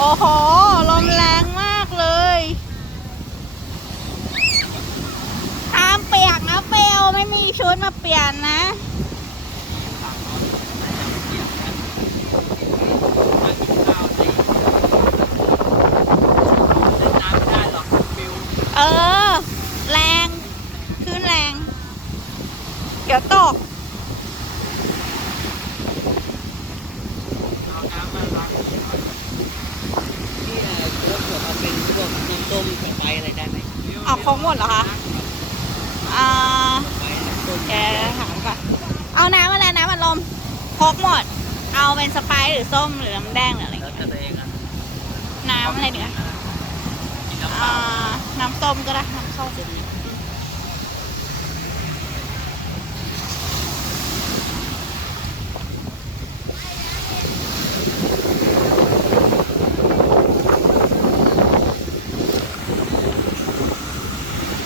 โอ้โหลมแรงมากเลยห้ามเปียกนะเฟลไม่มีชุดมาเปลี่ยนนะเออแรงขึ้นแรงเดี๋ยวตกต้มกับไปอะไรได้ไหมออกโค้งหมดเหรอคะอ่าแกถามก่อนเอาน้ำอะไรน้ำอัดลมโค้กหมดเอาเป็นสไปซ์หรือส้มหรือน้ำแดงหรืออะไร แล้วแต่ตัวเองอ่ะ น้ำอะไรเดี๋ยวน้ำต้มก็ได้น้ำส้ม